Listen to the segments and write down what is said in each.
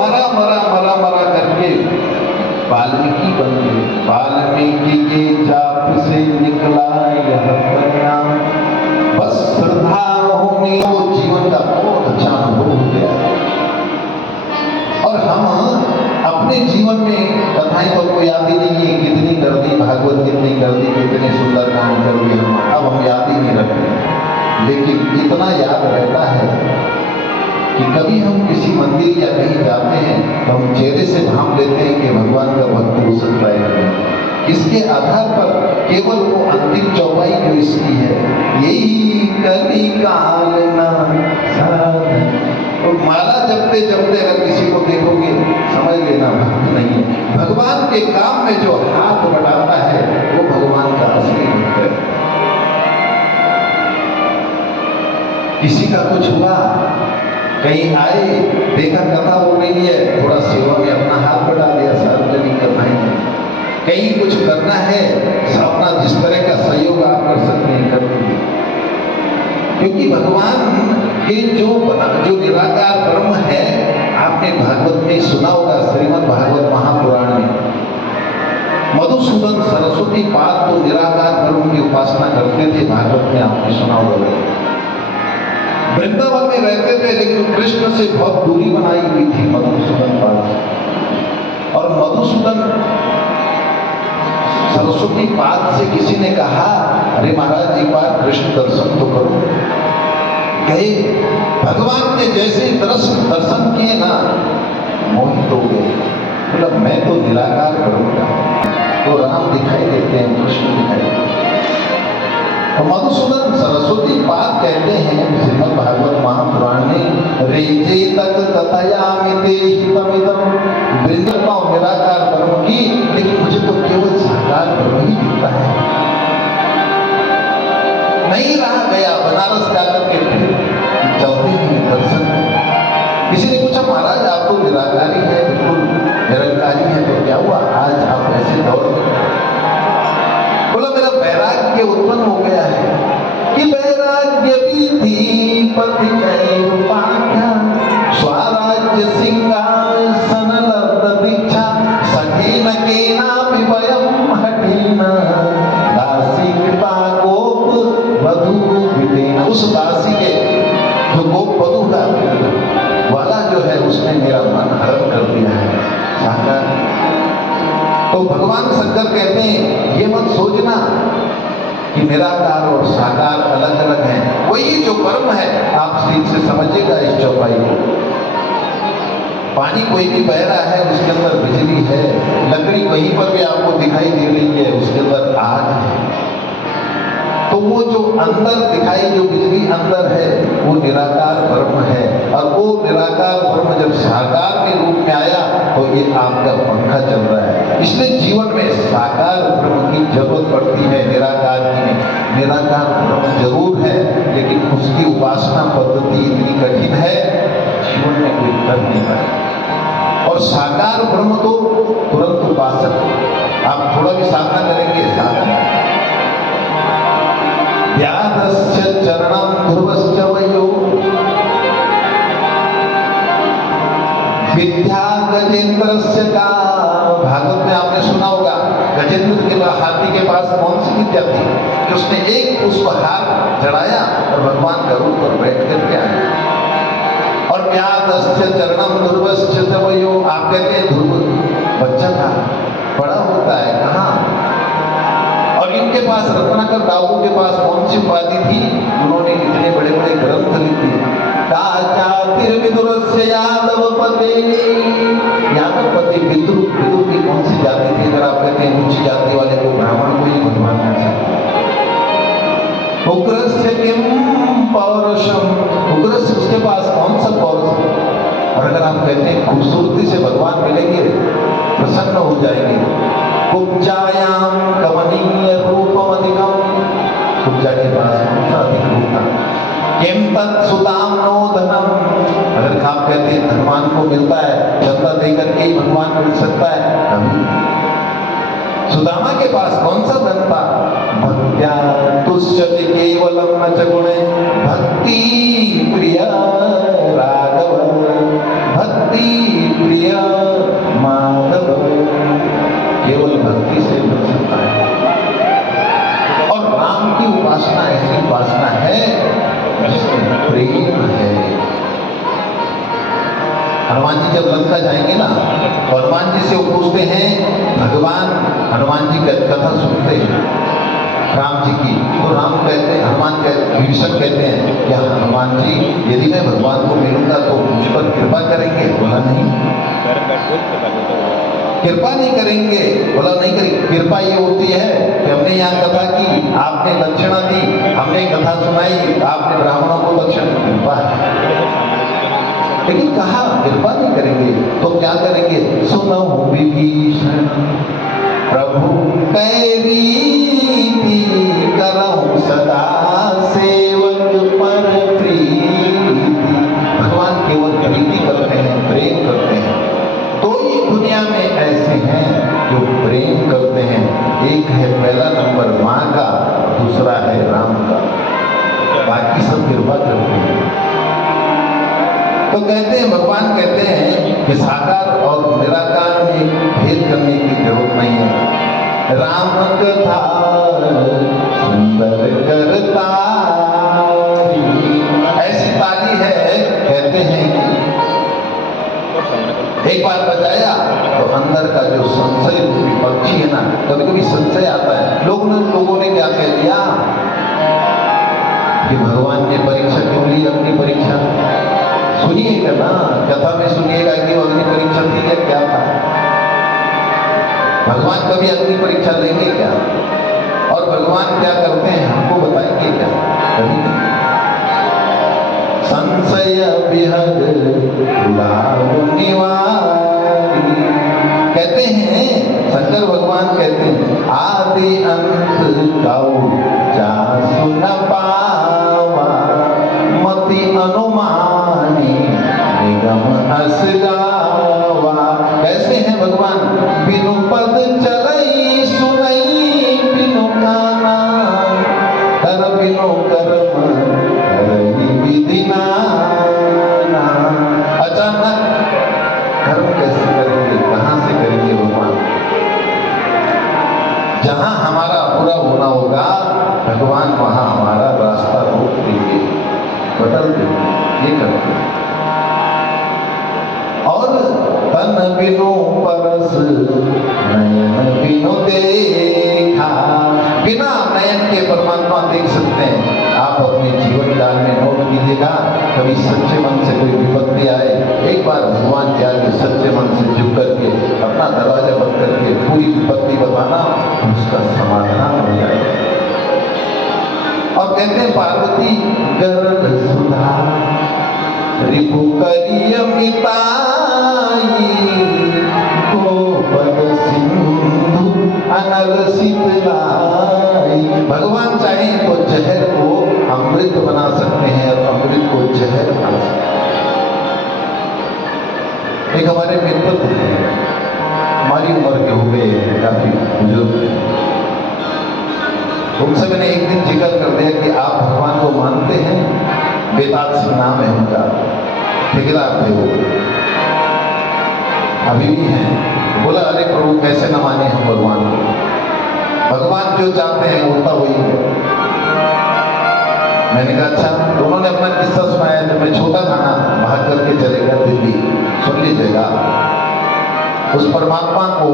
मरा मरा मरा मरा करके वाल्मीकि बन गए। वाल्मीकि के जाप से निकला यह परिणाम, बस श्रद्धा होने को जीवन का बहुत अच्छा अनुभव हो गया। और हम अपने जीवन में कथाएं तो आपको याद ही नहीं है, कितनी कर दी भागवत, कितनी कर दी, कितने सुंदर काम कर दिए हम, अब हम याद ही नहीं रखते। लेकिन इतना याद रहता है कि कभी हम किसी मंदिर या कहीं जाते हैं तो हम चेहरे से भाप लेते हैं कि भगवान का भक्त हो सकता है। इसके आधार पर केवल वो अंतिम चौपाई जो इसकी है, यही कली काल ना तो माला जपते जपते अगर किसी को देखोगे समझ लेना भक्त नहीं है। भगवान के काम में जो हाथ बढ़ाता है वो भगवान का असली भक्त है। किसी का कुछ हुआ, कहीं आए, देखा कथा हो रही है, थोड़ा सेवा में अपना हाथ बढ़ा दिया, सार्वजनिक कथाएं। कहीं कुछ करना है, अपना जिस तरह का सहयोग आप कर सकते हैं कर दीजिए। क्योंकि भगवान के जो निराकार ब्रह्म है, आपने भागवत में सुना होगा, श्रीमद् भागवत महापुराण में मधुसूदन सरस्वती पाद तो निराकार ब्रह्म की उपासना करते थे। भागवत में आपने सुना होगा। वृंदावन में रहते थे लेकिन कृष्ण से बहुत दूरी बनाई हुई थी मधुसूदन पाद। और मधुसूदन सरस्वती पाद से किसी ने कहा, अरे महाराज एक बार कृष्ण दर्शन तो करो। गए, भगवान के जैसे दर्शन किए ना, मोहित हो गए। मतलब मैं तो निराकार करूंगा, तो राम दिखाई देते हैं, कृष्ण दिखाई देते हैं। तो मधुसूदन सरस्वती पाद कहते हैं श्रीमद् भागवत महापुराण में, रेजे तक कथयामिते हितमिदं, वृंदावन निराकार ब्रह्म की, लेकिन मुझे तो केवल साकार ब्रह्म ही दिखता है। नहीं रहा गया, बनारस जाकर के चलते ही दर्शन। किसी ने पूछा, महाराज आप तो निराकारी है, बिल्कुल निरंकारी है, तो क्या हुआ आज आप ऐसे दौड़ गए? बोला मेरा वैराग्य उत्पन्न हो गया है कि वैराग्य विधि पति स्वराज्य सिंहासन दीक्षा सखीन केना विवयम हठीन दासी कृपा गोप वधु विदेन। उस दासी के जो गोप वधु का वाला जो है, उसने मेरा मन हरण कर दिया है। साकार तो भगवान शंकर कहते हैं, ये मत सोचना कि निराकार और साकार अलग अलग हैं, वही जो ब्रह्म है आप ठीक से समझिएगा इस चौपाई को। पानी कोई भी बह रहा है, उसके अंदर बिजली है। लकड़ी कहीं पर भी आपको दिखाई दे रही है, उसके अंदर आग है। तो वो जो अंदर दिखाई, जो बिजली अंदर है, वो निराकार ब्रह्म है। और वो निराकार ब्रह्म जब साकार के रूप में आया तो ये आपका पंखा चल रहा है। इसलिए जीवन में साकार ब्रह्म की जरूरत पड़ती है, निराकार की नहीं। निराकार ब्रह्म जरूर है, लेकिन उसकी उपासना पद्धति इतनी कठिन है, जीवन में कोई कर नहीं पाए। और साकार ब्रह्म तो तुरंत उपासक, आप थोड़ा भी साधना करेंगे, साधना व्याधस्य चरणम ध्रुवस्य वयो विद्या गजेंद्रस्य का। भागवत में आपने सुना होगा, गजेंद्र के हाथी के पास कौन सी विद्या थी कि उसने एक पुष्पहार चढ़ाया और भगवान का रूप पर बैठ करके आया। और व्याधस्य चरणम ध्रुवस्य वयो, आप कहते हैं ध्रुव बच्चा था, बड़ा होता है कहाँ? और इनके पास रत्नाकर दाऊ के पास कौन सी उपाधि थी? उन्होंने इतने बड़े बड़े ग्रंथ लिखे। विदुरस्य यादवपते, यादवपति विदुर, विदुर की कौन सी जाति थी? अगर आप कहते हैं ऊंची जाति वाले को ब्राह्मण को ही भगवान कर सकते। उग्रस्य किम पौरुषम, उग्रस्य उसके पास कौन सा पौरुष? और अगर आप कहते हैं खूबसूरती से भगवान मिलेंगे, प्रसन्न हो जाएंगे। कुब्जायाम कमनीय रूपमधिकम, कुब्जा के पास कौन सा अधिक रूप था? किम तत्सुताम नो धनम, अगर आप कहते हैं धनवान को मिलता है, चंदा देकर के ही भगवान मिल सकता है। सुदामा के पास कौन सा धन था? भक्त्या तुष्यति केवलम न च गुणे भक्ति प्रिय राघव, भक्ति प्रिय हनुमान जी जब लंका जाएंगे ना तो हनुमान जी से वो पूछते हैं, भगवान हनुमान जी की कथा सुनते हैं राम जी की, तो राम कहते हैं, विभीषण कहते हैं क्या हनुमान जी यदि मैं भगवान को मिलूंगा तो मुझ पर कृपा करेंगे? बोला नहीं, कृपा नहीं करेंगे। बोला नहीं करेंगे। कृपा ये होती है कि हमने यहाँ कथा की, आपने दक्षिणा दी, हमने कथा सुनाई, आपने ब्राह्मणों को दक्षिणा, कृपा है। लेकिन कहा कृपा नहीं करेंगे तो क्या करेंगे? सुनो विभीषण प्रभु कैरीति करहु सदा सेवक पर प्रीति। भगवान केवल प्रीति करते हैं, प्रेम करते हैं। तो ही दुनिया में ऐसे हैं जो प्रेम करते हैं। एक है पहला नंबर माँ का, दूसरा है राम का, बाकी सब कृपा करते हैं। तो कहते हैं, भगवान कहते हैं कि साकार और निराकार में भेद करने की जरूरत नहीं है। राम कथा सुंदर करता ऐसी ताली है, कहते हैं कि एक बार बजाया तो अंदर का जो संशय रूपी पक्षी है ना, कभी कभी संशय आता है। लोगों ने क्या कह दिया कि भगवान ने परीक्षा क्यों ली? अपनी परीक्षा सुनिएगा ना, कथा में सुनिएगा कि वो अग्नि परीक्षा थी या क्या था। भगवान कभी अग्नि परीक्षा लेंगे क्या? और भगवान क्या करते हैं हमको बताएंगे क्या? कभी नहीं। संशय विहग निवारी कहते हैं, शंकर भगवान कहते हैं आदि अंत गाओ जा सुन पावा मति अनुमानी निगम अस गावा। कैसे हैं भगवान? बिनु पद चलई सुनई बिनु गाना कर बिनु कर्म करहि विधि नाना। अचानक कर्म कैसे करेंगे, कहां से करेंगे भगवान? जहां हमारा पूरा होना होगा भगवान वहां हमारा रास्ता रोक देंगे, बदल देंगे। ये करते हैं। और तन बिनु परस नयन बिनु देखा, बिना नयन के परमात्मा देख सकते हैं। आप अपने जीवन काल में नोट कीजिएगा, कभी सच्चे मन से कोई विपत्ति आए, एक बार भगवान के आगे सच्चे मन से झुक करके अपना दरवाजा बंद करके पूरी विपत्ति बताना, उसका समाधान हो जाएगा। और कहते हैं पार्वती गरल सुधा रिपु करिय मिताई गोपद सिंधु अनल शीतलाई। भगवान चाहे तो जहर को अमृत बना सकते हैं और अमृत को जहर बना सकते हैं। एक हमारे मित्र थे, हमारी उम्र के हो गए, काफी बुजुर्ग। उनसे मैंने एक दिन जिक्र कर दिया कि आप भगवान को मानते हैं? बेताज सिंह नाम है उनका, ठेकेदार थे वो, अभी भी हैं। बोला अरे प्रभु कैसे न माने हम भगवान को? भगवान जो चाहते हैं होता वही है। मैंने कहा अच्छा। तो उन्होंने अपना किस्सा सुनाया, जब मैं छोटा था ना, भाग करके चले गया दिल्ली। सुन लीजिएगा, उस परमात्मा को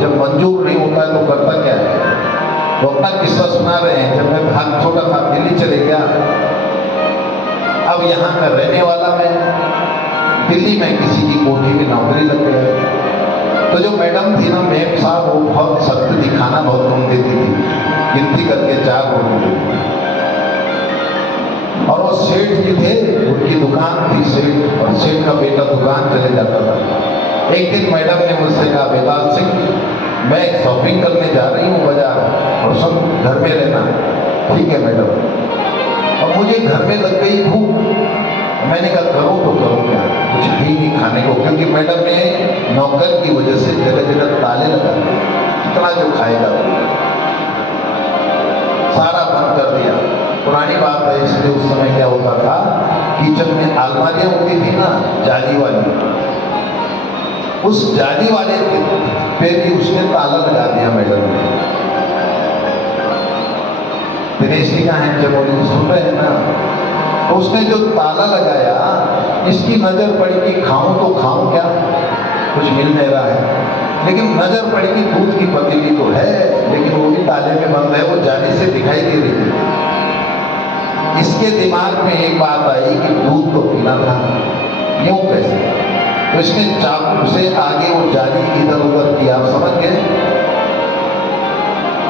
जब मंजूर नहीं होता है तो करता क्या है? वो अपना किस्सा सुना रहे हैं, जब मैं भाग छोटा था दिल्ली चले गया, अब यहाँ का रहने वाला मैं, दिल्ली में किसी की कोठी में नौकरी लग गया। तो जो मैडम थी ना मैम साहब, वो बहुत सख्त थी, खाना बहुत कम देती थी, गिनती करके 4 रोटी देती थी। और वो सेठ जी थे, उनकी दुकान थी सेठ, और सेठ का बेटा दुकान चले जाता था। एक दिन मैडम ने मुझसे कहा बेताज सिंह मैं शॉपिंग करने जा रही हूँ बाजार, और सब घर में रहना। ठीक है मैडम। और मुझे घर में लग गई भूख। मैंने कहा करो तो करो क्या, कुछ भी नहीं खाने को, क्योंकि मैडम ने नौकर की वजह से जगह जगह ताले लगा दिए, कितना जो खाएगा सारा बंद कर दिया। पुरानी बात है, इसलिए उस समय क्या होता था, किचन में अलमारियां होती थी ना जाली वाली, उस जाली वाले पे भी उसने ताला लगा दिया मैडम ने। दिनेश जी का है चमोली सुन रहे हैं ना, तो उसने जो ताला लगाया, इसकी नजर पड़ी कि खाऊं तो खाऊं क्या, कुछ मिल नहीं रहा है। लेकिन नजर पड़ी कि दूध की पतीली तो है, लेकिन वो भी ताले में बंद है, वो जाली से दिखाई दे रही थी। इसके दिमाग में एक बात आई कि दूध तो पीना था, यूं कैसे। तो इसने चाकू से आगे वो जाली इधर उधर किया, आप समझ गए,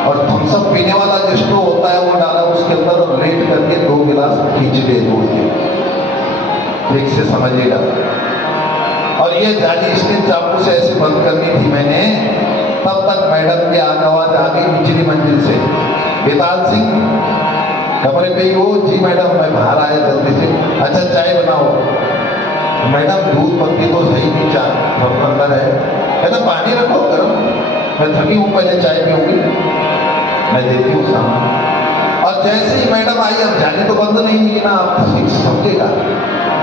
और थम्सअप पीने वाला जो स्ट्रो होता है वो डाला उसके अंदर और लेट करके 2 गिलास खींच ले दूध के। ठीक से समझिएगा। और ये जाली इसने चाकू से ऐसे बंद करनी थी मैंने, तब तक मैडम की आवाज आ गई निचली मंजिल से, बेताल सिंह कमरे पे ही हो। जी मैडम, मैं बाहर आया जल्दी से। अच्छा चाय बनाओ। मैडम दूध पत्ती तो सही नहीं, चाय सब अंदर है। कहना पानी रखो गर्म, मैं थकी हूँ, पहले चाय पीऊंगी, मैं देती हूँ सामान। और जैसे ही मैडम आई, अब जाली तो बंद नहीं हुई ना, आप समझेगा,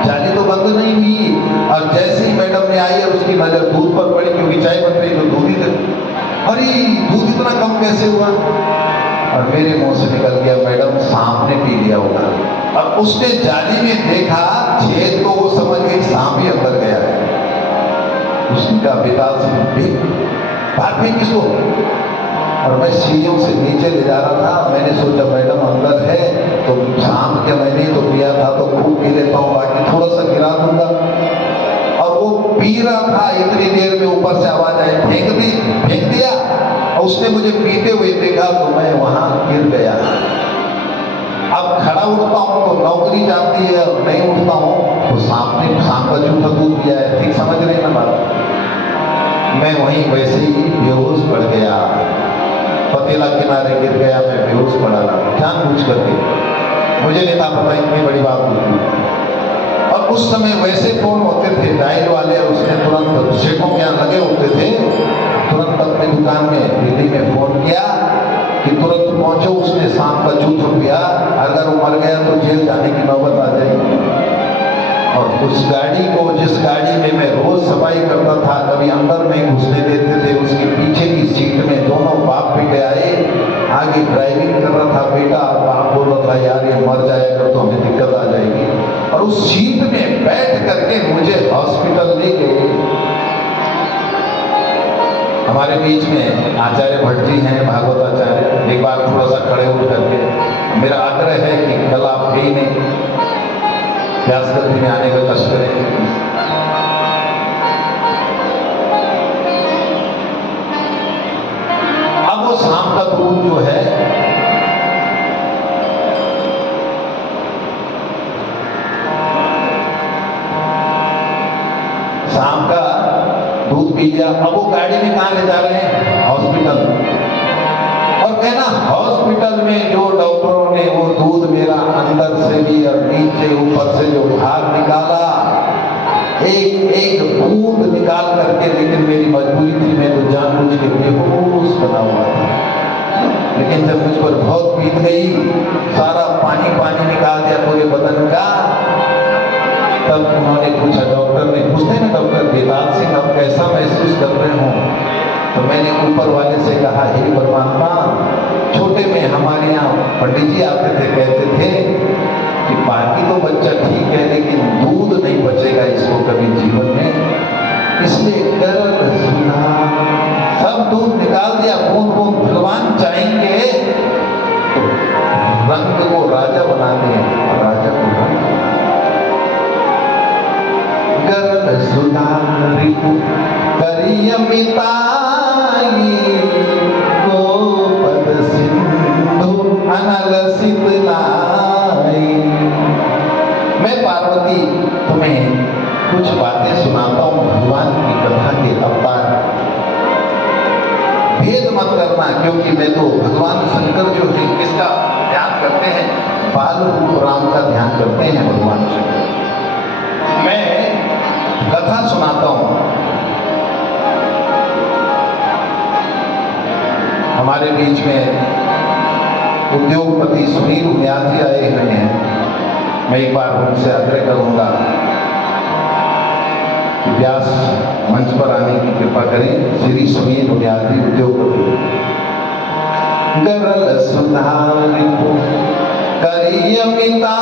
जाली तो बंद नहीं हुई। और जैसे ही मैडम ने आई और उसकी नजर दूध पर पड़ी, क्योंकि चाय बन रही तो दूध ही दे। अरे दूध इतना कम कैसे हुआ, और मेरे मुंह से निकल गया मैडम सांप ने पी लिया होगा। अब उसने जाली में देखा छेद, तो वो समझ गई सांप ही अंदर गया है। उसने कहा बेताल से बाहर फेंक इसको। और मैं सीढ़ियों से नीचे ले जा रहा था, मैंने सोचा मैडम अंदर है तो शाम के मैंने तो पिया था तो खूब पी लेता हूँ, बाकी थोड़ा सा गिरा दूंगा। और वो पी रहा था, इतनी देर में ऊपर से आवाज आई फेंक दिया। और उसने मुझे पीते हुए देखा तो मैं वहां गिर गया। अब खड़ा उठता हूँ तो नौकरी जाती है, और नहीं उठता हूँ तो सांप का जूठा दूध पिया है। ठीक समझ रहे ना बात। मैं वहीं वैसे ही बेहोश पड़ गया, पतीला किनारे गिर गया, मैं बेहोश पड़ा रहा जानबूझ करके, मुझे नहीं था पता इतनी बड़ी बात होती। और उस समय वैसे फोन होते थे डायल वाले, उसने तुरंत सेठों के यहाँ लगे होते थे, तुरंत अपनी दुकान में दिल्ली में फोन किया कि तुरंत पहुंचो, उसने सांप का जूठ पिया, अगर वो मर गया तो जेल जाने की नौबत आ जाएगी। और उस गाड़ी को, जिस गाड़ी में मैं रोज सफाई करता था, कभी अंदर में घुसने देते थे, उसके पीछे की सीट में दोनों बाप बेटे आए, आगे ड्राइविंग कर रहा था बेटा, और बाप बोल रहा था यार ये मर जाएगा तो हमें दिक्कत आ जाएगी। और उस सीट में बैठ करके मुझे हॉस्पिटल ले गए। हमारे बीच में आचार्य भट्ट जी हैं, भागवत आचार्य, एक बार थोड़ा सा खड़े उठ करके, मेरा आग्रह है कि कल आप गई नहीं, व्यास गद्दी में आने का कष्ट करें। अब वो सांप का दूध जो है, सांप का दूध पी लिया। अब वो गाड़ी में कहाँ ले जा रहे हैं, हॉस्पिटल। और कहना हॉस्पिटल में जो डॉक्टरों ने वो दूध मेरा अंदर से भी और नीचे ऊपर से जो बाहर निकाला, एक एक बूंद निकाल करके, लेकिन मेरी मजबूरी थी, मैं तो जानबूझ के बेहोश बना हुआ था। लेकिन जब मुझ पर बहुत बीत गई, सारा पानी निकाल दिया पूरे बदन का, तब उन्होंने पूछा, डॉक्टर ने पूछते ना डॉक्टर बेताल सिंह आप कैसा महसूस कर रहे हो। तो मैंने ऊपर वाले से कहा, हे परमात्मा, छोटे में हमारे यहाँ पंडित जी आते थे, कहते थे कि बाकी तो बच्चा ठीक है लेकिन दूध नहीं बचेगा इसको कभी जीवन में, इसलिए सब दूध निकाल दिया, बूंद बूंद। भगवान चाहेंगे तो रंग को राजा बना दें, राजा को रंग गरल सुधा रिपु करियमिताई गोपद सिंधु अनलसित लाई। मैं पार्वती तुम्हें कुछ बातें सुनाता हूँ भगवान की कथा के अवतार। भेद मत करना, क्योंकि मैं तो भगवान शंकर जो है किसका ध्यान करते हैं, बाल रूप राम का ध्यान करते हैं भगवान शंकर। मैं कथा सुनाता हूँ। हमारे बीच में उद्योगपति सुनील उनियाल आए हुए हैं। मैं एक बार उनसे आग्रह करूंगा कि व्यास मंच पर आने की कृपा करें। श्री सुनील उनियाल जी, उद्योगपति। गरल सुधारिपु करियमिताई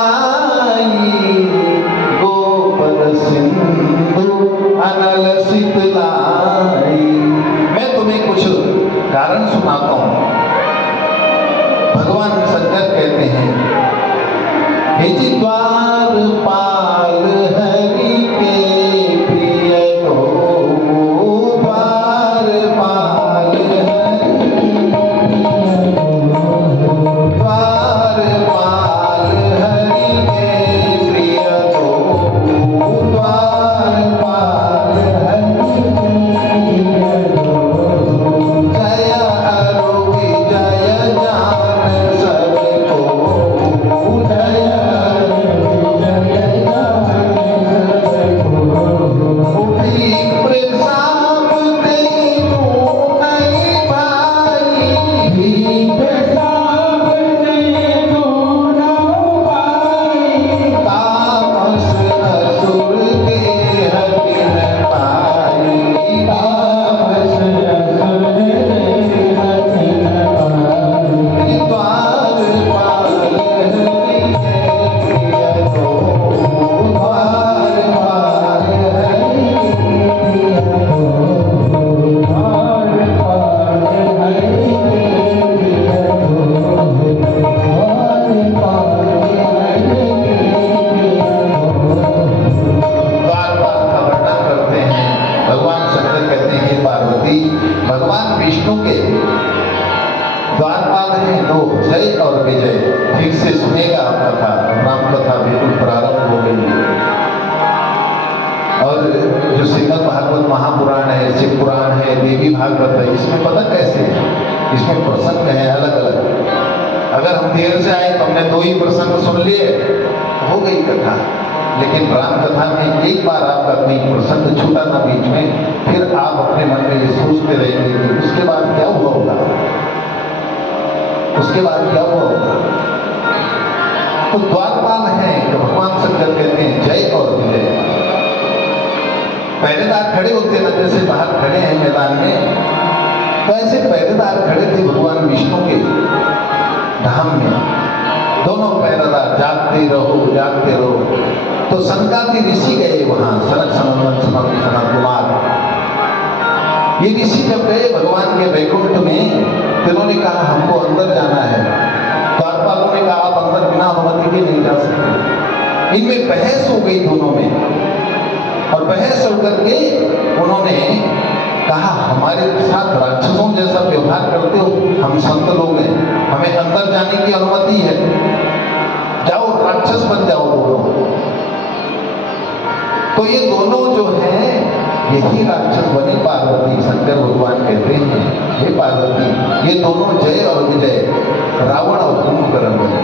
कहते हैं, हे जी द्वारपाल हरि के प्रिय तो द्वारपाल द्वारपाल हरि के प्रिय तो द्वारपाल जय अरु विजय जान सबको जय भगवान विष्णु के द्वारपाल हैं दो, जय और विजय। ठीक से सुनेगा आप कथा, राम कथा बिल्कुल प्रारंभ हो गई है। और जो श्रीमद् भागवत महापुराण है, शिव पुराण है, देवी भागवत है, इसमें पता कैसे है, इसमें प्रसंग है अलग अलग। अगर हम देर से आए तो हमने दो ही प्रसंग सुन लिए, हो गई कथा। लेकिन राम कथा में एक बार आपका कोई प्रसंग छूटा ना बीच में, फिर आप अपने मन में ये सोचते रहेंगे कि उसके बाद क्या हुआ होगा, उसके बाद क्या हुआ होगा। तो द्वारपाल है तो भगवान शंकर कहते हैं जय और विजय। पहरेदार खड़े होते ना, जैसे बाहर खड़े हैं मैदान में, तो ऐसे पहरेदार खड़े थे भगवान विष्णु के धाम में। दोनों पहरेदार जागते रहो जागते रहो। तो सनकादि ऋषि गए वहां, सनक सनंदन सनत कुमार, ये ऋषि जब गए भगवान के वैकुंठ में, तो उन्होंने कहा हमको अंदर जाना है। द्वारपालों ने कहा आप अंदर बिना अनुमति के नहीं जा सकते। इनमें बहस हो गई दोनों में, और बहस होकर के उन्होंने कहा हमारे साथ राक्षसों जैसा व्यवहार करते हो, हम संत लोग हैं, हमें अंदर जाने की अनुमति है, जाओ राक्षस बन जाओ दोनों। तो ये दोनों जो हैं यही राक्षस बने पार्वती। शंकर भगवान कहते हैं हे पार्वती, ये दोनों जय और विजय रावण और कुंभकर्ण बने।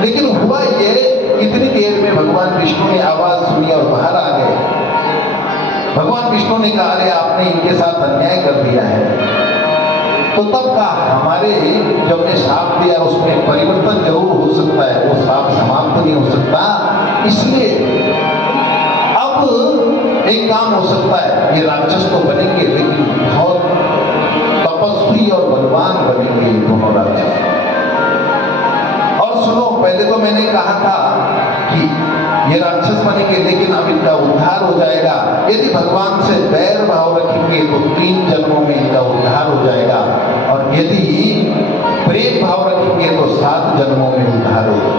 लेकिन हुआ ये, इतनी देर में भगवान विष्णु ने आवाज सुनी और बाहर आ गए। भगवान विष्णु ने कहा अरे आपने इनके साथ अन्याय कर दिया है। तो तब कहा हमारे जो हमने श्राप दिया उसमें परिवर्तन जरूर हो सकता है, वो श्राप समाप्त नहीं हो सकता। इसलिए अब एक काम हो सकता है, ये राक्षस तो बनेंगे लेकिन बहुत तपस्वी और बलवान बनेंगे ये दोनों राक्षस। और सुनो, पहले तो मैंने कहा था कि ये राक्षस बनेंगे लेकिन अब इनका उद्धार हो जाएगा। यदि भगवान से बैर भाव रखेंगे तो 3 जन्मों में इनका उद्धार हो जाएगा, और यदि प्रेम भाव रखेंगे तो 7 जन्मों में उद्धार होगा।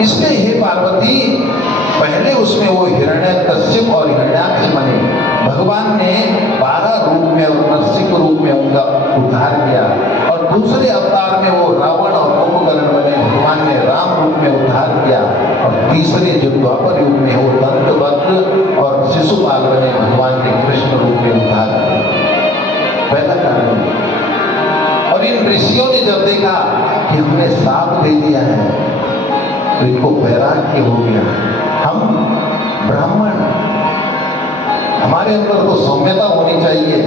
इसलिए हे पार्वती, पहले उसमें वो हिरण्यकश्यप और हिरण्याक्ष बने। भगवान ने 12 रूप में और नरसिंह रूप में उनका उद्धार किया, और दूसरे अवतार में वो रावण और कुंभकर्ण बने। भगवान ने राम रूप में उद्धार किया, और तीसरे जो द्वापर युग में वो दंतवक्र और शिशुपाल बने। भगवान ने कृष्ण रूप में उद्धार किया, पहला कारण। और इन ऋषियों ने जब देखा कि हमने साप दे दिया है तो इनको वैराग्य हो गया। हम ब्राह्मण, हमारे अंदर तो सौम्यता होनी चाहिए,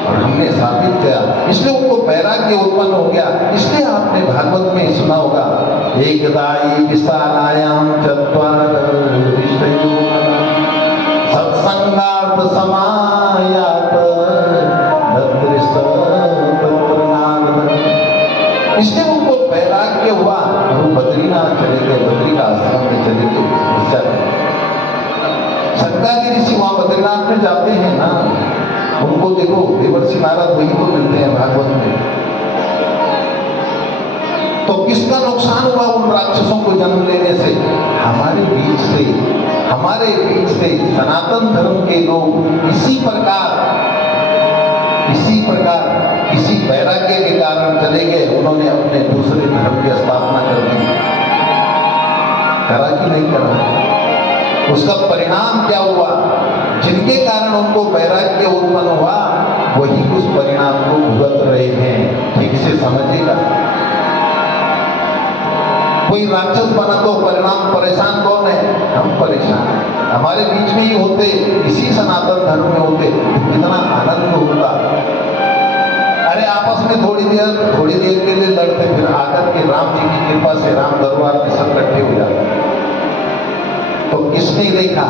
और हमने साबित किया, इसलिए उनको वैराग्य उत्पन्न हो गया। इसलिए आपने भागवत में सुना होगा एकदाई विशालायाम चत्वार ऋषयो सत्संगार्थ समायात ददृश तत्रनाद। इसलिए उनको वैराग्य हुआ, वो बद्रीनाथ चले गए, बद्री का आश्रम में चले गए। शंकरादि ऋषि वहां बद्रीनाथ में जाते हैं ना, उनको देखो देवर्षि नारद वही तो मिलते हैं भागवत में। तो किसका नुकसान हुआ उन राक्षसों को जन्म लेने से? हमारे बीच से सनातन धर्म के लोग इसी प्रकार किसी वैराग्य के कारण चले गए, उन्होंने अपने दूसरे धर्म की स्थापना कर दी। करा कि नहीं करा? उसका परिणाम क्या हुआ? जिनके कारण उनको वैराग्य उत्पन्न हुआ, वही उस परिणाम को भुगत रहे हैं। ठीक से समझिएगा। कोई राक्षस बना तो परिणाम परेशान कौन है? हम परेशान हैं। हमारे बीच में ही होते, इसी सनातन धर्म में होते, कितना आनंद होता। अरे आपस में थोड़ी देर के लिए लड़ते, फिर आकर के राम जी की कृपा से राम दरबार में सब इकट्ठे हो जाते। तो किसने देखा?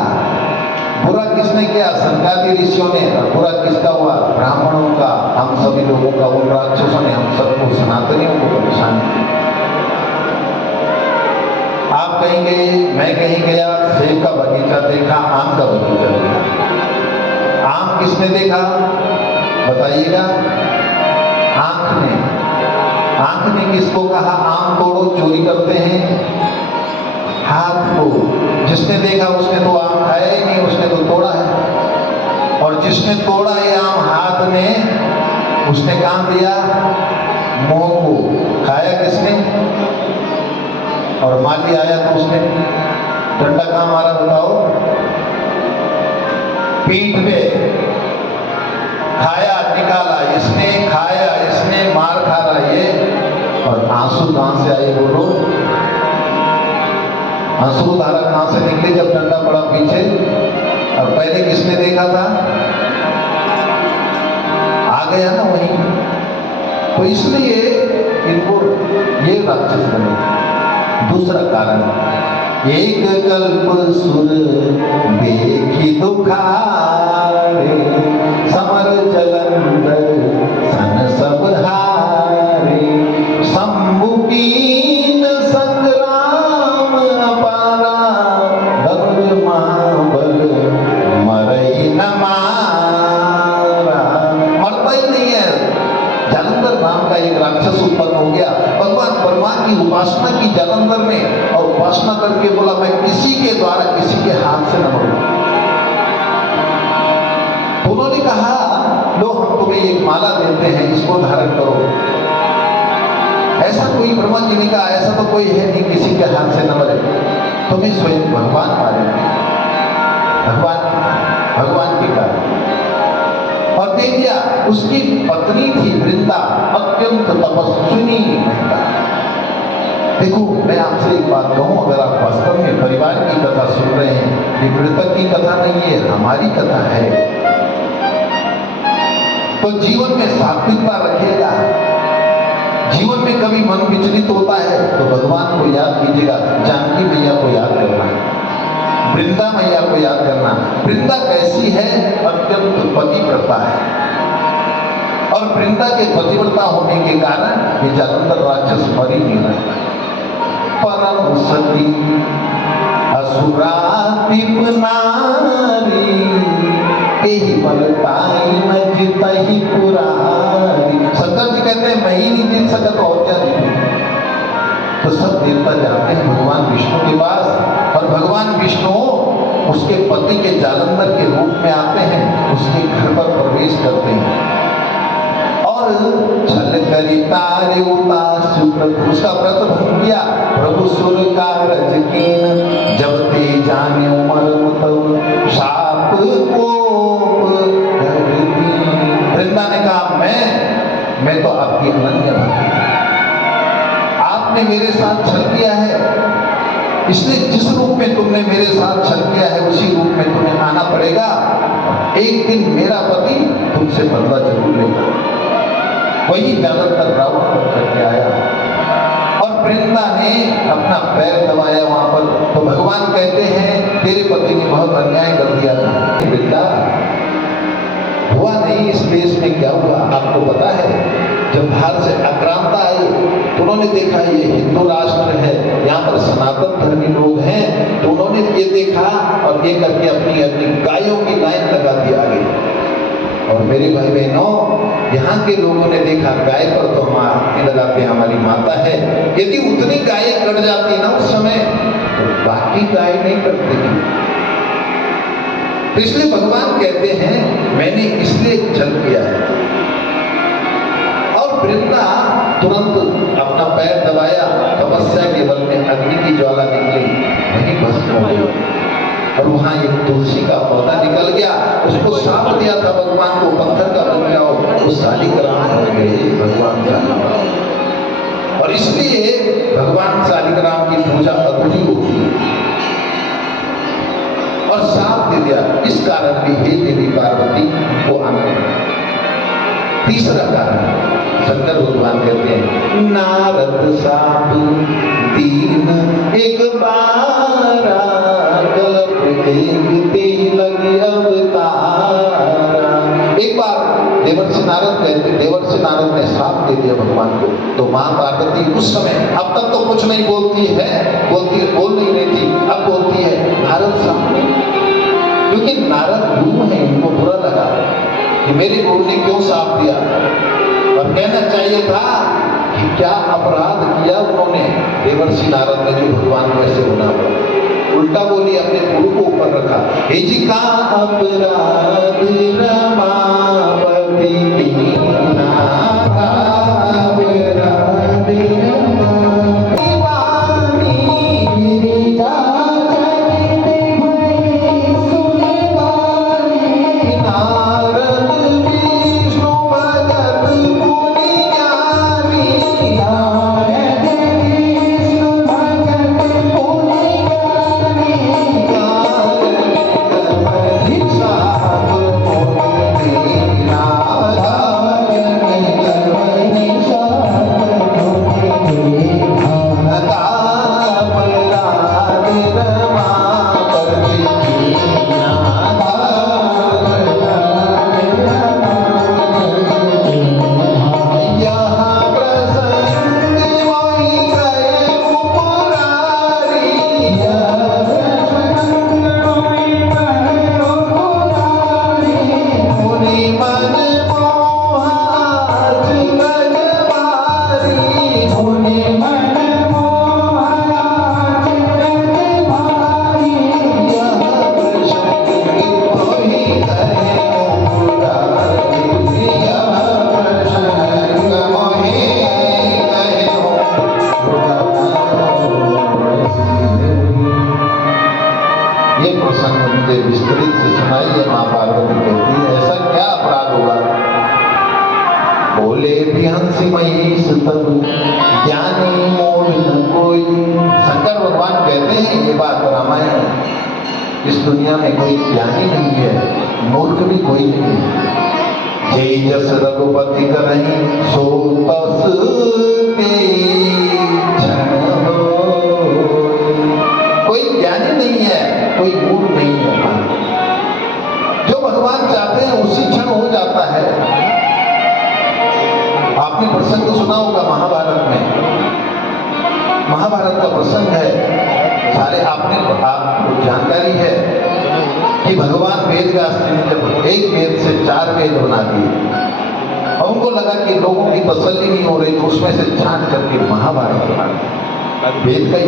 बुरा किसने किया? संगाती ऋषियों ने। और बुरा किसका हुआ? ब्राह्मणों का, हम सभी लोगों का। उन राक्षसों ने हम सबको, सनातनियों को परेशान किया। आप कहीं गए, मैं कहीं गया, सेब का बगीचा देखा, आम का बगीचा देखा। आम किसने देखा बताइएगा? आंख ने किसको कहा आम तोड़ो, चोरी करते हैं? हाथ को। जिसने देखा उसने तो आम खाया ही नहीं, उसने तो तोड़ा है। और जिसने तोड़ा ये आम हाथ ने, उसने काम दिया मुंह को। खाया किसने? और माली आया तो उसने डंडा कहाँ मारा बताओ? पीठ पे। खाया, निकाला इसने, खाया इसने, मार खा रहा ये। और आंसू कहां से आए बोलो? आंसू धारा कहां से निकली जब डंडा पड़ा पीछे? और पहले किसने देखा था? आ गया ना वहीं। तो इसलिए इनको ये राक्षस बने। दूसरा कारण, एक कल्प सुर देखी दुखारे, समर जलंधर सन सब हारे, शंभुकीन संग्राम अपारा, धनुर महाबल मरई न मारा। मरता ही नहीं है। जालंधर नाम का एक राक्षस उत्पन्न हो गया। भगवान ब्रह्मा की उपासना की जालंधर ने, और उपासना करके बोला मैं किसी के द्वारा, किसी के हाथ से न मरूं। तो उन्होंने कहा लो हम तुम्हें एक माला देते हैं, इसको धारण करो। ऐसा कोई, ब्रह्मा जी ने कहा ऐसा तो कोई है नहीं किसी के हाथ से न मरे, तुम्हें स्वयं भगवान मारेंगे। भगवान के कारण। और दे दिया। उसकी पत्नी थी वृंदा, अत्यंत तपस्विनी महिला। देखो मैं आपसे एक बात कहूं, अगर आप वास्तव में परिवार की कथा सुन रहे हैं, ये मृतक की कथा नहीं है, हमारी कथा है, तो जीवन में सात्विकता रखिएगा। जीवन में कभी मन विचलित होता है तो भगवान को याद कीजिएगा। जानकी मैया को याद करना, वृंदा मैया को याद करना। वृंदा कैसी है? अत्यंत पतिव्रता है। और वृंदा के पतिव्रता होने के कारण ये जालंधर राक्षस मर ही नहीं रहा। परम सती असुरातिप नारी, यही बलताई न जितहि पुरारी। शंकर जी कहते हैं मैं ही नहीं जीत सका तो और क्या जीते? तो सब देवता जाते हैं भगवान विष्णु के पास, और भगवान विष्णु उसके पति के जालंधर के रूप में आते हैं, उसके घर पर प्रवेश करते हैं और छल करी तारे उसका व्रत भंग किया। प्रभु सुर का रज कीन, जब ते जाने उमर मुतव, शाप कोप कर दी। वृंदा ने कहा मैं तो आपकी अनन्य भक्ति, आपने मेरे साथ छल किया है, इसलिए जिस रूप में तुमने मेरे साथ छल किया है उसी रूप में तुम्हें आना पड़ेगा। एक दिन मेरा पति तुमसे बदला जरूर लेगा। वही जालंधर रावण बन करके आया और वृंदा ने अपना पैर दबाया वहां पर। तो भगवान कहते हैं तेरे पति ने बहुत अन्याय कर दिया था। वृंदा हुआ नहीं, इस देश में क्या हुआ आपको पता है? जब बाहर से आक्रांता आई तो उन्होंने देखा ये हिंदू राष्ट्र है, यहाँ पर सनातन धर्मी लोग हैं, तो उन्होंने ये देखा और ये करके अपनी गायों की लाइन लगा दी आगे। और मेरे भाई बहनों, यहाँ के लोगों ने देखा गाय पर तो हम आरती लगाते हैं, हमारी माता है, यदि उतनी गाय कट जाती ना उस समय तो बाकी गाय नहीं कटती थी। तो इसलिए भगवान कहते हैं मैंने इसलिए जल किया है। और वृंदा तुरंत अपना पैर दबाया, तपस्या के बल में अग्नि की ज्वाला निकली, वहीं भस्म हो गई। और वहां एक तुलसी का पौधा निकल गया, उसको साफ दिया था भगवान को, पत्थर का बन जाओ, वो शालिग्राम हो गए भगवान शालिग्राम। और इसलिए भगवान शालिग्राम की पूजा अधूरी होती है। और साफ दे दिया, इस कारण भी हे देवी पार्वती को आने। तीसरा कारण शंकर भगवान कहते हैं नारद साप तीन एक बारा लगी अवतारा। एक बार देवर्षि नारद कहते, देवर्षि नारद ने साप दे दिया भगवान को। तो मां पार्वती उस समय, अब तक तो कुछ नहीं बोलती है, बोल नहीं रही थी, अब बोलती है नारद साप, क्योंकि नारद गुरु है, उनको बुरा लगा कि मेरे गुरु ने क्यों साप दिया। और कहना चाहिए था कि क्या अपराध किया उन्होंने, देवर्षि नारद ने, जो भगवान को ऐसे होना पड़ा। उल्टा बोली, अपने गुरु को ऊपर रखा। हे जी का अपराध रमापति कीना, अपराध दीवानी गिरिजा चरित भई सुनवानी। नारद विष्णु भगत मुनि ज्ञानी, नारद विष्णु भगत मुनि विस्तृत से सुनाइए। मां पार्वती कहती है ऐसा क्या अपराध होगा। बोले हंसी महीस तब ज्ञानी मोल न कोई। शंकर भगवान कहते हैं ये बात रामायण, इस दुनिया में कोई ज्ञानी नहीं है, मूर्ख भी कोई नहीं है। जय जस रघुपति करहीं सो तस कोई ज्ञानी नहीं है, कोई मूर्ख नहीं है। जो भगवान चाहते हैं उसी क्षण हो जाता है। आपने प्रसंग सुना होगा महाभारत में, महाभारत का प्रसंग है, सारे आपको जानकारी है कि भगवान वेद व्यास ने जब एक वेद से 4 वेद बना दिए और उनको लगा कि लोगों की तसल्ली नहीं हो रही, तो उसमें से छांट करके महाभारत बना दिया, वेद का ही।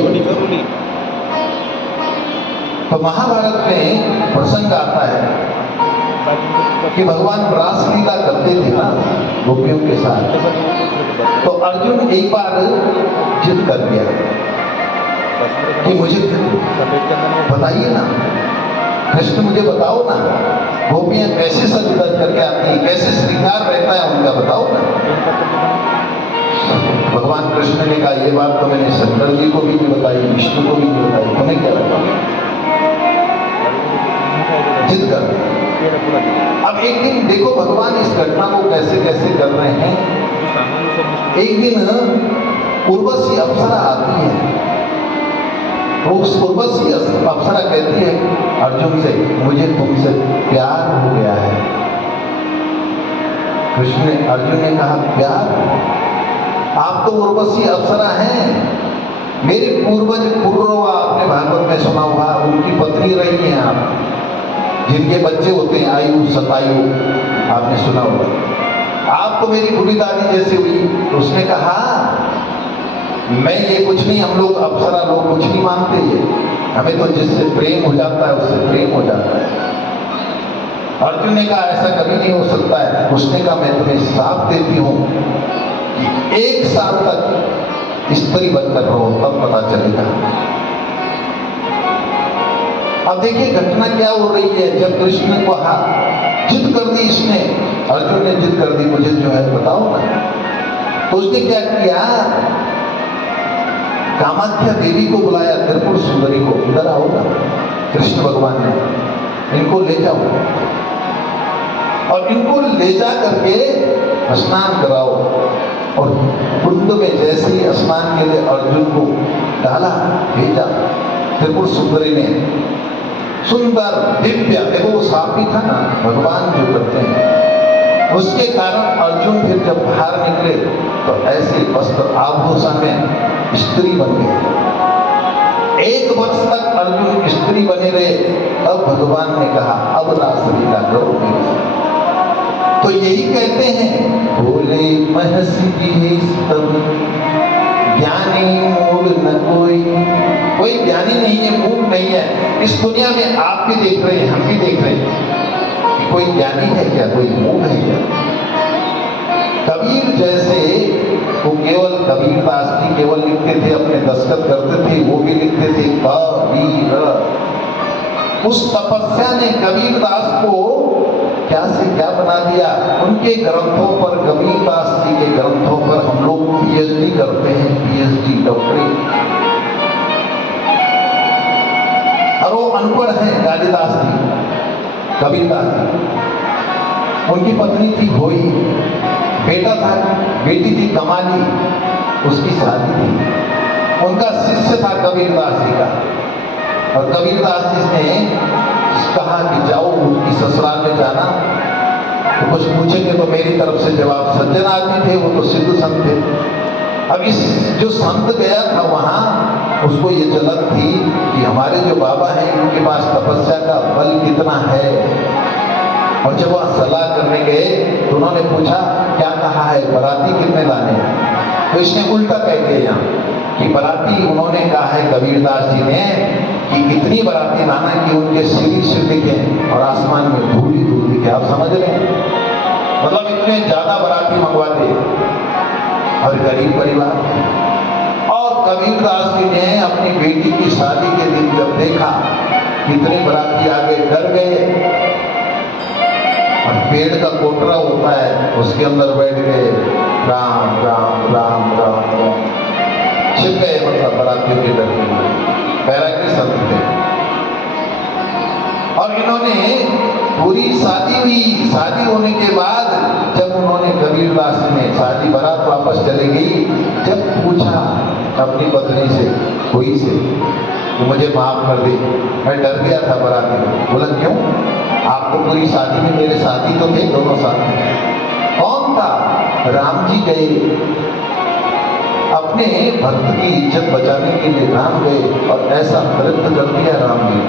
तो महाभारत में प्रसंग आता है कि भगवान रासलीला करते थे ना गोपियों के साथ। तो अर्जुन एक बार जिद कर दिया कि मुझे बताइए ना, कृष्ण मुझे बताओ ना, गोपियां कैसे सज धज करके आती हैं, कैसे श्रृंगार रहता है उनका, बताओ ना। भगवान कृष्ण ने कहा ये बात तो मैंने शंकर जी को भी नहीं बताई, विष्णु को भी नहीं बताई, तुम्हें क्या बताओ। जिद कर। अब एक दिन देखो भगवान इस घटना को कैसे कैसे कर रहे हैं। एक दिन उर्वशी अप्सरा आती है, उस उर्वशी अप्सरा कहती है अर्जुन से मुझे तुमसे प्यार हो गया है। कृष्ण ने, अर्जुन ने कहा प्यार, आप तो उर्वशी अप्सरा हैं, मेरे पूर्वज पुरुरवा आपने भागवत में सुना हुआ, उनकी पत्नी रही हैं आप, जिनके बच्चे होते हैं आयु शतायु आपने सुना होगा। आप तो मेरी बूढ़ी दादी जैसे हुई। तो उसने कहा मैं ये कुछ नहीं, हम लोग अप्सरा लोग कुछ नहीं मानते, ये हमें तो जिससे प्रेम हो जाता है उससे प्रेम हो जाता है। अर्जुन ने कहा ऐसा कभी नहीं हो सकता है। उसने कहा मैं तुम्हें साथ देती हूं कि 1 साल तक स्त्री बनकर रहो, तब पता चलेगा। अब देखिए घटना क्या हो रही है। जब कृष्ण ने कहा, जिद कर दी इसने, अर्जुन ने जिद कर दी, मुझे जो है बताओ ना। तो उसने क्या किया, कामाख्या देवी को बुलाया, त्रिपुर सुंदरी को, इधर आओ ना। कृष्ण भगवान ने इनको ले जाओ और इनको ले जा करके स्नान कराओ। और कुंड में जैसे ही स्नान के लिए अर्जुन को डाला, भेजा, त्रिपुर सुंदरी ने सुंदर दिव्य, देखो वो साफ ही था ना, भगवान जो करते हैं, उसके कारण अर्जुन फिर जब बाहर निकले तो ऐसे वस्त्र आभूषण में स्त्री बन गए। 1 वर्ष तक अर्जुन स्त्री बने रहे। अब भगवान ने कहा अब रासलीला करो मेरे साथ। तो यही कहते हैं, बोले महर्षि जी तब ज्ञानी मूल न कोई ज्ञानी नहीं है, मूल नहीं है। इस दुनिया में आप भी देख रहे हैं, हम भी देख रहे हैं कि कोई ज्ञानी है क्या, कोई मूल है क्या। कबीर जैसे वो केवल कबीरदास जी केवल लिखते थे, अपने दस्तखत करते थे, वो भी लिखते थे कबीर। उस तपस्या ने कबीरदास को क्या से क्या बना दिया। उनके ग्रंथों पर, कबीरदास जी के ग्रंथों पर हम लोग पीएचडी करते हैं, पीएचडी डॉक्टरेट। और वो अनपढ़ हैं कालिदास जी, कबीरदास जी। उनकी पत्नी थी भोई, बेटा था, बेटी थी कमाली, उसकी शादी थी। उनका शिष्य था कबीरदास जी का। और कबीरदास जी ने कहा कि जाओ उनकी ससुराल में जाना, तो कुछ पूछेंगे तो मेरी तरफ से जवाब। सज्जन आदमी थे वो, तो सिद्ध संत थे। अब इस जो संत गया था वहां, उसको ये जलन थी कि हमारे जो बाबा हैं इनके पास तपस्या का बल कितना है। और जब वह सलाह करने गए तो उन्होंने पूछा क्या कहा है, बराती कितने लाने हैं। तो इसने उल्टा कह दिया यहाँ कि बराती उन्होंने कहा है कबीरदास जी ने कि इतनी बराती लाना कि उनके सिर दिखे और आसमान में धूल ही धूल दिखे। आप समझ रहे हैं, मतलब इतने ज्यादा बराती मंगवाते और गरीब परिवार। और कबीरदास जी ने अपनी बेटी की शादी के दिन जब देखा कितने बराती आगे, डर गए और पेड़ का कोटरा होता है उसके अंदर बैठ गए, राम राम राम राम राम, छिप गए, मतलब बरातियों के डर में। बैरागी संत थे। और इन्होंने पूरी शादी हुई। शादी होने के बाद जब उन्होंने कबीरदास ने शादी बारात वापस चली गई, जब पूछा अपनी पत्नी से, कोई से, कि मुझे माफ कर दे, मैं डर गया था बराती में। बोला क्यों, आप तो पूरी शादी में मेरे साथी तो थे, दोनों साथी। कौन था, राम जी गए, अपने भक्त की इज्जत बचाने के लिए राम गए और ऐसा नृत्य कर दिया राम जी।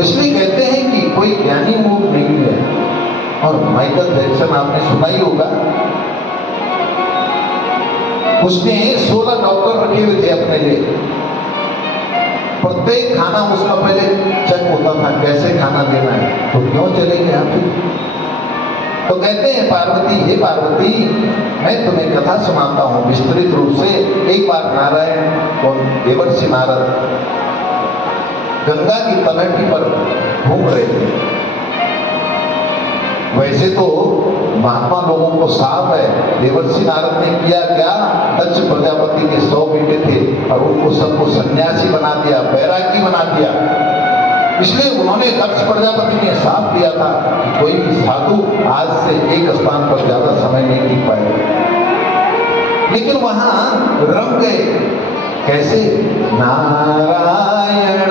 इसलिए कहते हैं कि कोई ज्ञानी मूल नहीं है। और माइकल जैक्सन आपने सुना ही होगा, उसने 16 डॉक्टर रखे हुए थे अपने लिए। प्रत्येक खाना उसका पहले चेक होता था, कैसे खाना देना है। तो क्यों चले गए आप। तो कहते हैं पार्वती, हे पार्वती, मैं तुम्हें कथा सुनाता हूँ विस्तृत रूप से। एक बार नारायण और देवर्षि नारद गंगा की तलहटी पर घूम रहे थे। वैसे तो महात्मा लोगों को साफ है, देवर्षि नारद ने किया क्या, दक्ष प्रजापति के 100 बेटे थे और उनको सबको सन्यासी बना दिया, बैरागी बना दिया। इसलिए उन्होंने दक्ष प्रजापति ने साफ दिया था कि कोई भी साधु आज से एक स्थान पर ज्यादा समय नहीं टिक पाएगा। लेकिन वहां रम गए। कैसे, नारायण